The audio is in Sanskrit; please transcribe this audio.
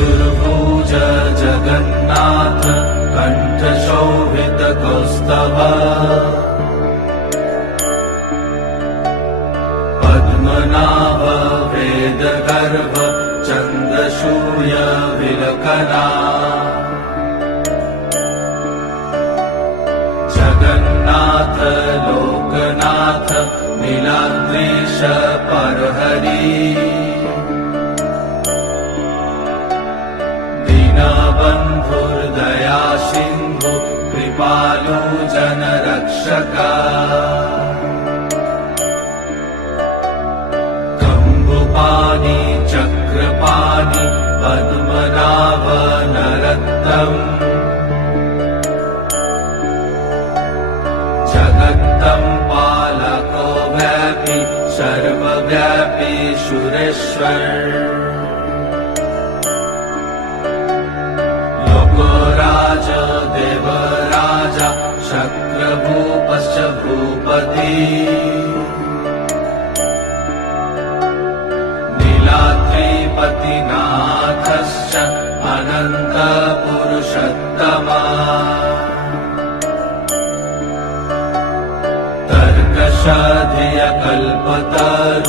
चतुर्भुज जगन्नाथ कण्ठशोभितकौस्तभ पद्मनाभ वेदगर्भ चन्द्रसूर्य विलकना जगन्नाथ लोकनाथ नीलाद्रीश परहरि दीनबन्धुर्दया सिन्धु कृपालु जनरक्षका कम्बुपाणि चक्रपाणि पद्मनाभ नरत्तम् जगत्तं पालको व्यापी सर्वव्यापी सुरेश्वर लोकराज देवराज शक्रभूपश्च भूपति नीलाद्रिपतिनाथश्च अनन्तपुरुषोत्तमा तर्कशधियकल्पतरु